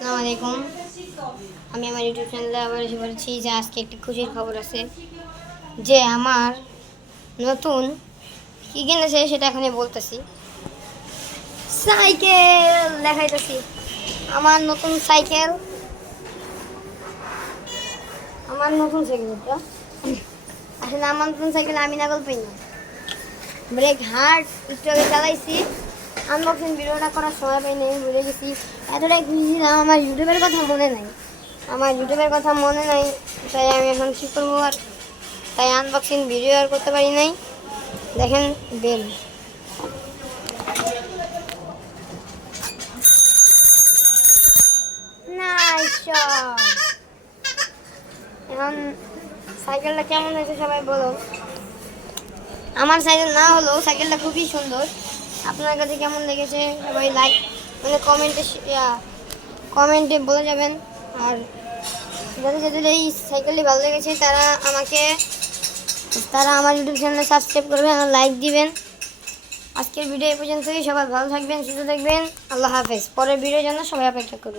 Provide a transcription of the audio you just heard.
আসসালামু আলাইকুম। আমি আমার ইউটিউব চ্যানেলে আবার এসে বলছি যে আজকে একটি খুশির খবর আছে যে আমার নতুন কী কিনেছে সেটা এখানে বলতেছি। সাইকেল দেখাইতেছি। আমার নতুন সাইকেল, এটা আসলে আমার নতুন সাইকেল আমি নাগল পাই না। ব্রেক হার্ড একটু আগে চালাইছি, আনবক্সিং ভিডিওটা করার সময় পাই নাই, ভুলে গেছি। এতটাই খুশি ছিলাম আমার ইউটিউবের কথা মনে নাই, তাই আমি এখন কী করবো আর, তাই আনবক্সিং ভিডিও আর করতে পারি নাই। দেখেন বেল না, এখন সাইকেলটা কেমন হয়েছে সবাই বলো। আমার সাইকেল না হলেও সাইকেলটা খুবই সুন্দর। আপনার কাছে কেমন লেগেছে সবাই কমেন্টে বলে যাবেন। আর যাদের এই সাইকেলটি ভালো লেগেছে তারা আমার ইউটিউব চ্যানেলে সাবস্ক্রাইব করবেন আর লাইক দিবেন। আজকের ভিডিও এই পর্যন্তই। সবাই ভালো থাকবেন, সুস্থ থাকবেন। আল্লাহ হাফেজ। পরের ভিডিওর জন্য সবাই অপেক্ষা করবেন।